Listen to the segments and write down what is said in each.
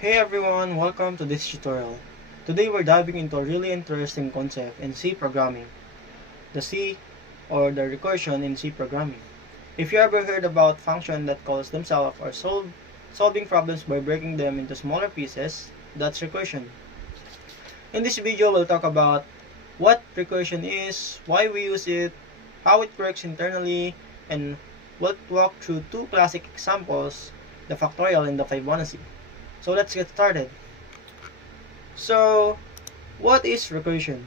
Hey everyone, welcome to this tutorial. Today we're diving into a really interesting concept in C programming, the C or the recursion in C programming. If you ever heard about functions that calls themselves or solving problems by breaking them into smaller pieces, that's recursion. In this video we'll talk about what recursion is, why we use it, how it works internally, and we'll walk through two classic examples, the factorial and the Fibonacci. So let's get started. So, what is recursion?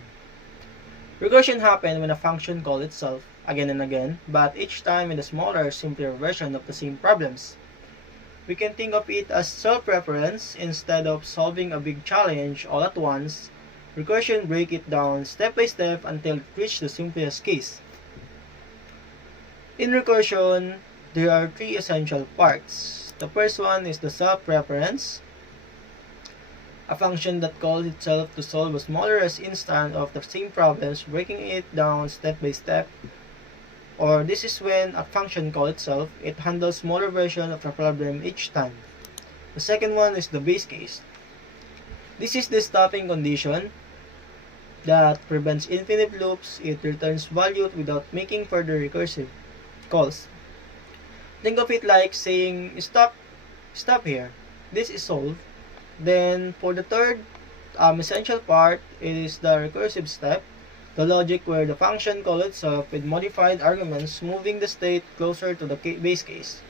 Recursion happens when a function calls itself again and again, but each time in a smaller, simpler version of the same problems. We can think of it as self-reference. Instead of solving a big challenge all at once, recursion breaks it down step by step until it reaches the simplest case. In recursion, there are three essential parts. The first one is the self-reference, a function that calls itself to solve a smaller instance of the same problems, breaking it down step by step. Or this is when a function calls itself, it handles smaller version of the problem each time. The second one is the base case. This is the stopping condition that prevents infinite loops. It returns value without making further recursive calls. Think of it like saying, stop here. This is solved. Then, for the third essential part is the recursive step, the logic where the function calls itself with modified arguments, moving the state closer to the base case.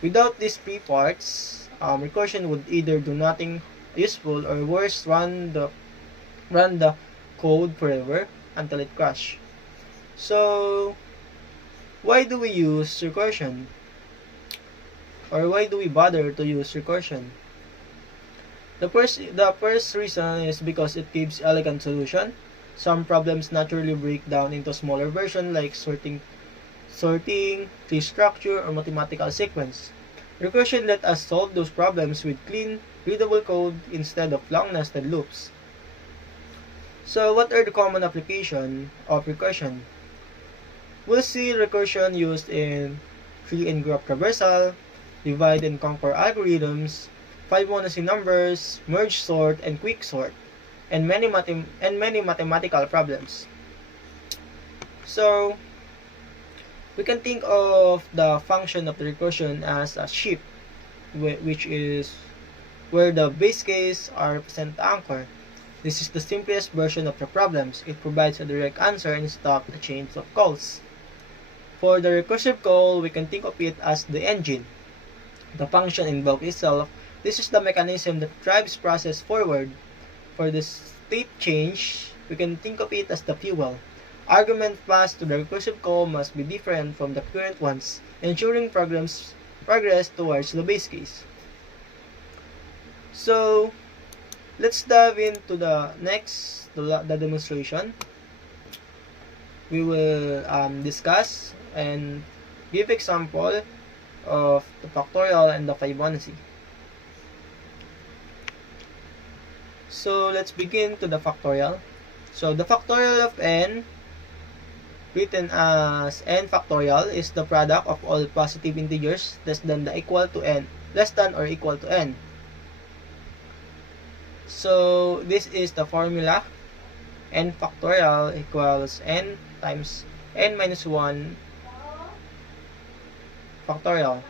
Without these three parts, recursion would either do nothing useful or worse, run the code forever until it crashes. So, why do we use recursion? Or why do we bother to use recursion? The first reason is because it gives elegant solution. Some problems naturally break down into smaller versions like sorting, tree structure, or mathematical sequence. Recursion let us solve those problems with clean, readable code instead of long nested loops. So what are the common applications of recursion? We'll see recursion used in tree and graph traversal, divide and conquer algorithms, Fibonacci numbers, merge sort, and quick sort, and many mathematical problems. So, we can think of the function of the recursion as a ship, which is where the base case represent the anchor. This is the simplest version of the problems. It provides a direct answer and stops the chains of calls. For the recursive call, we can think of it as the engine. The function invokes itself. This is the mechanism that drives process forward. For the state change, we can think of it as the fuel. Argument passed to the recursive call must be different from the current ones, ensuring progress towards the base case. So, let's dive into the demonstration. We will discuss and give example of the factorial and the Fibonacci. So let's begin to the factorial. So the factorial of n, written as n factorial, is the product of all positive integers less than or equal to n. So this is the formula. N factorial equals n times n minus 1 factorial.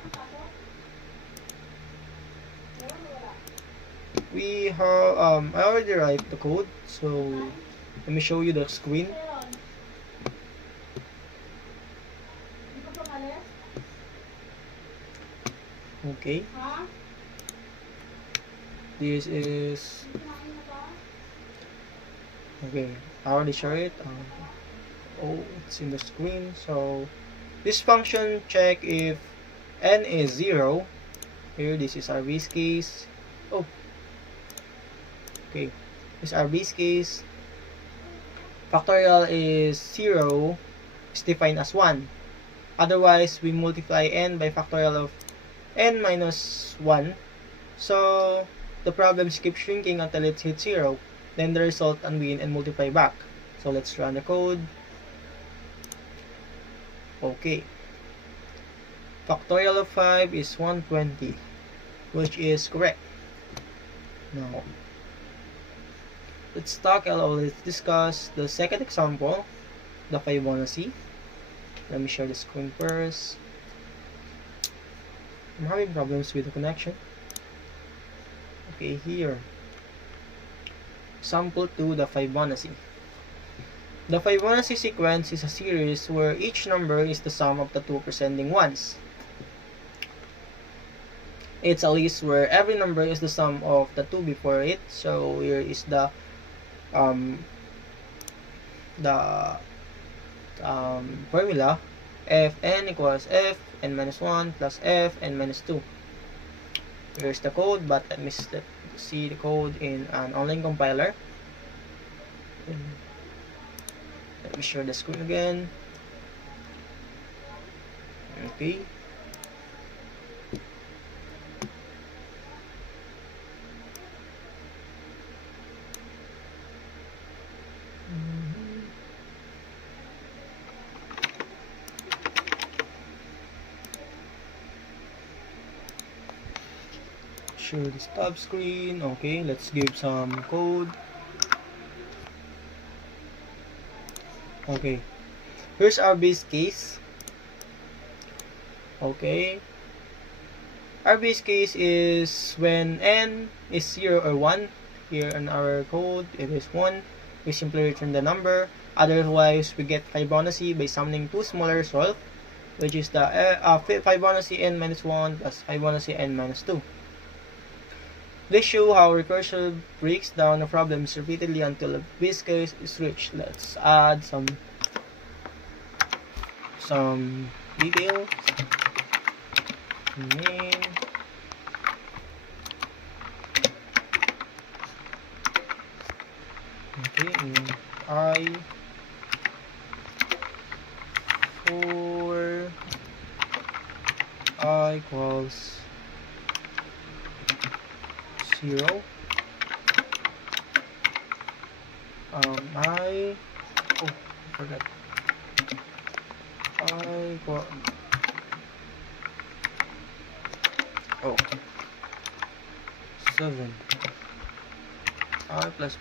We have I already write the code, so let me show you the screen. Okay, this is okay. I already show it. It's in the screen. So this function check if n is 0. Here, this is our base case. Okay, this is our base case. Factorial is 0 is defined as 1. Otherwise, we multiply n by factorial of n minus 1. So, the problems keep shrinking until it hits 0. Then the result unwin and multiply back. So, let's run the code. Okay. Factorial of 5 is 120, which is correct. Now, let's discuss the second example, the Fibonacci. Let me share the screen first. I'm having problems with the connection. Okay, here. Example 2, the Fibonacci. The Fibonacci sequence is a series where each number is the sum of the two preceding ones. It's a list where every number is the sum of the two before it. So here is the formula. Fn equals fn minus 1 plus fn minus 2. Here's the code, but let's see the code in an online compiler. Let me share the screen again. Okay. Share the stop screen. Okay, let's give some code. Okay, here's our base case. Okay, our base case is when n is 0 or 1. Here in our code, it is 1. We simply return the number. Otherwise, we get Fibonacci by summoning two smaller results, which is the Fibonacci n minus 1 plus Fibonacci n minus 2. This shows how recursive breaks down the problems repeatedly until the base case is reached. Let's add some details. Name. Okay, I for I equals 0. I forgot. I equal 7. I plus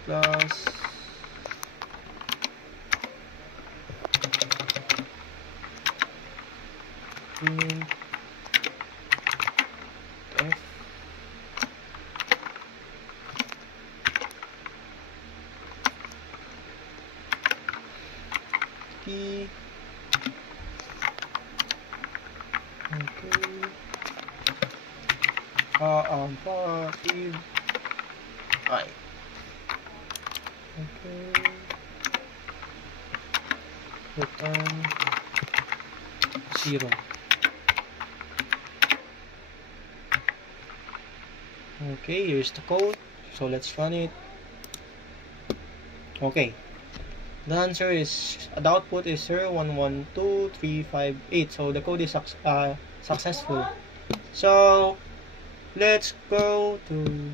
print f p. Okay. Positive I. Okay. Return 0. Okay, here's the code. So let's run it. Okay. The answer is, the output is 0, 1, 1, 2, 3, 5, 8. So the code is successful. So let's go to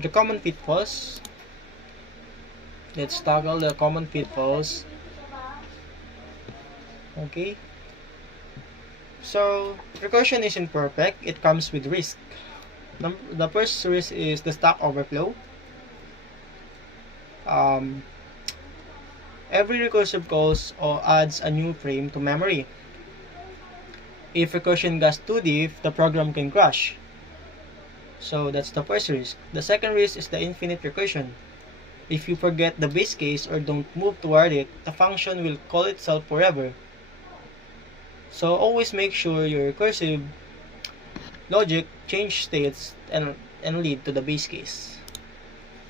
the common pitfalls. Let's tackle the common pitfalls. Okay. So recursion is imperfect. It comes with risk. The first risk is the stack overflow. Every recursive calls or adds a new frame to memory. If recursion goes too deep, the program can crash. So that's the first risk. The second risk is the infinite recursion. If you forget the base case or don't move toward it, the function will call itself forever. So always make sure your recursive logic change states and lead to the base case.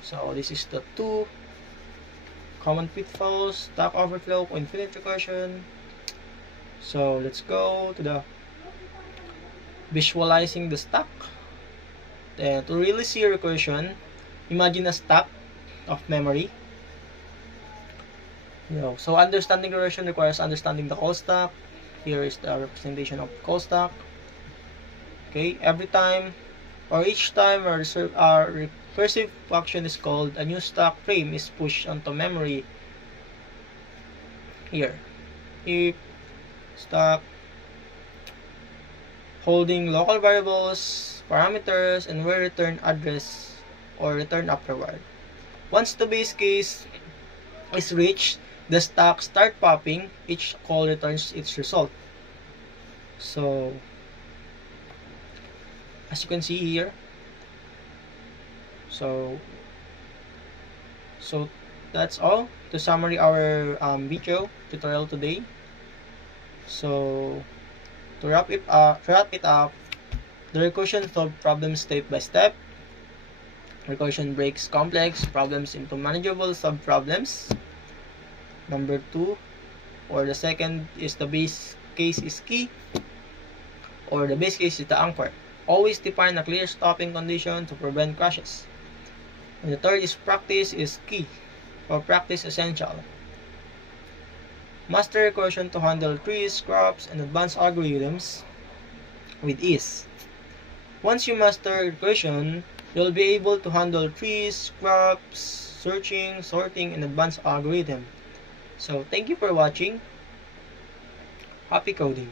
So this is the two common pitfalls: stack overflow, infinite recursion. So let's go to the visualizing the stack. To really see recursion, imagine a stack of memory. So understanding recursion requires understanding the call stack. Here is the representation of call stack. Okay, every time or each time our recursive function is called, a new stack frame is pushed onto memory. Here, if stack holding local variables, parameters, and where return address or return afterward. Once the base case is reached, the stack start popping. Each call returns its result. So, as you can see here, so that's all to summary our video tutorial today. So to wrap it up, the recursion solves problems step by step. Recursion breaks complex problems into manageable sub-problems. Number 2, or the second is the base case is key, or the base case is the anchor. Always define a clear stopping condition to prevent crashes. And the third is practice is key, or practice essential. Master recursion to handle trees, graphs, and advanced algorithms with ease. Once you master recursion, you'll be able to handle trees, graphs, searching, sorting, and advanced algorithm. So thank you for watching. Happy coding!